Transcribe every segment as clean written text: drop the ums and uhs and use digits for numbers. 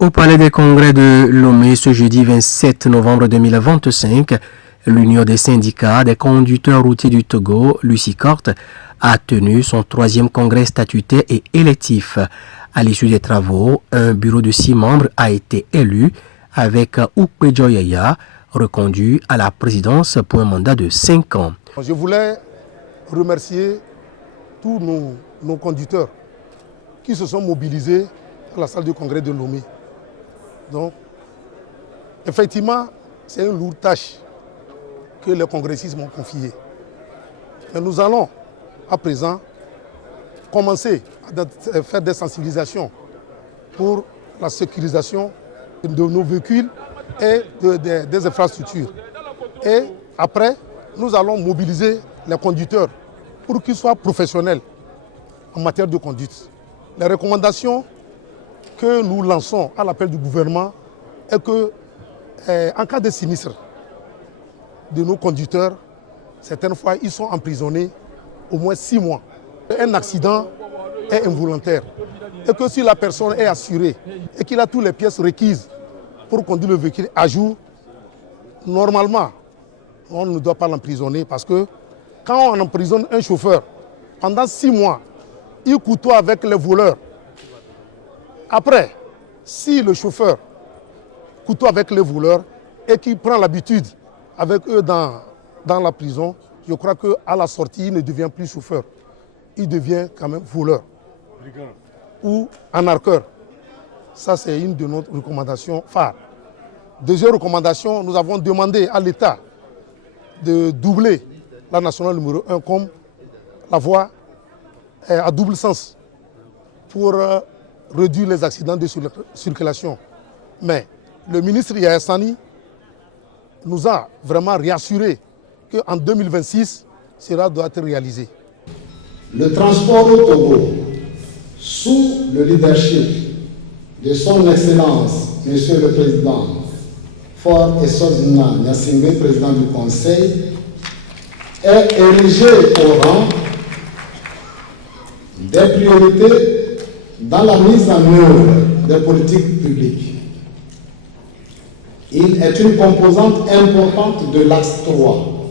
Au Palais des Congrès de Lomé, ce jeudi 27 novembre 2025, l'Union des syndicats des conducteurs routiers du Togo, l'UCICORT, a tenu son 3e congrès statutaire et électif. À l'issue des travaux, un bureau de 6 membres a été élu avec Oukpejo Yaya, reconduit à la présidence pour un mandat de 5 ans. Je voulais remercier tous nos conducteurs qui se sont mobilisés à la salle du congrès de Lomé. Donc, effectivement, c'est une lourde tâche que les congressistes m'ont confiée. Mais nous allons, à présent, commencer à faire des sensibilisations pour la sécurisation de nos véhicules et des infrastructures. Et après, nous allons mobiliser les conducteurs pour qu'ils soient professionnels en matière de conduite. Les recommandations que nous lançons à l'appel du gouvernement est que, en cas de sinistre de nos conducteurs, certaines fois, ils sont emprisonnés au moins 6 mois. Un accident est involontaire. Et que si la personne est assurée et qu'il a toutes les pièces requises pour conduire le véhicule à jour, normalement, on ne doit pas l'emprisonner parce que quand on emprisonne un chauffeur, pendant 6 mois, il côtoie avec les voleurs. Après, si le chauffeur côtoie avec les voleurs et qu'il prend l'habitude avec eux dans la prison, je crois qu'à la sortie, il ne devient plus chauffeur. Il devient quand même voleur ou anarcheur. Ça, c'est une de nos recommandations phares. Deuxième recommandation, nous avons demandé à l'État de doubler la nationale numéro 1 comme la voie à double sens pour réduire les accidents de circulation. Mais le ministre Yaya Sani nous a vraiment réassuré qu'en 2026, cela doit être réalisé. Le transport au Togo, sous le leadership de son Excellence, Monsieur le Président Faure Essozina Gnassingbé, président du Conseil, est érigé au rang des priorités dans la mise en œuvre des politiques publiques. Il est une composante importante de l'axe 3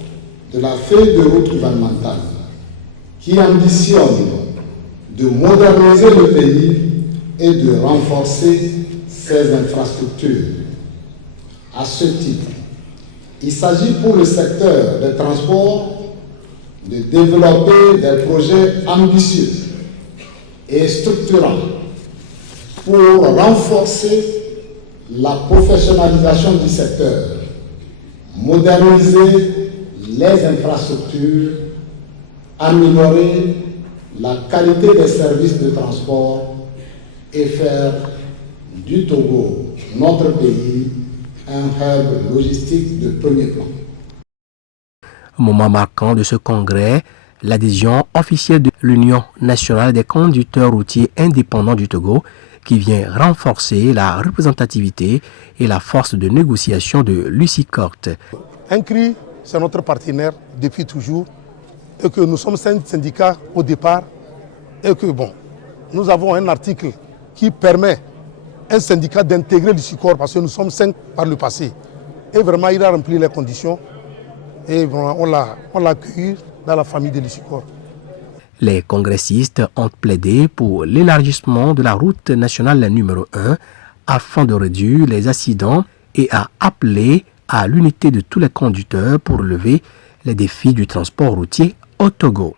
de la feuille de route gouvernementale qui ambitionne de moderniser le pays et de renforcer ses infrastructures. À ce titre, il s'agit pour le secteur des transports de développer des projets ambitieux et structurants pour renforcer la professionnalisation du secteur, moderniser les infrastructures, améliorer la qualité des services de transport et faire du Togo, notre pays, un hub logistique de premier plan. Moment marquant de ce congrès, l'adhésion officielle de l'Union nationale des conducteurs routiers indépendants du Togo qui vient renforcer la représentativité et la force de négociation de l'UCICORT. INCRI, c'est notre partenaire depuis toujours et que nous sommes 5 syndicats au départ et que nous avons un article qui permet un syndicat d'intégrer l'UCICORT parce que nous sommes 5 par le passé. Et vraiment, il a rempli les conditions et on l'a accueilli dans la famille de l'UCICORT. Les congressistes ont plaidé pour l'élargissement de la route nationale numéro 1 afin de réduire les accidents et a appelé à l'unité de tous les conducteurs pour relever les défis du transport routier au Togo.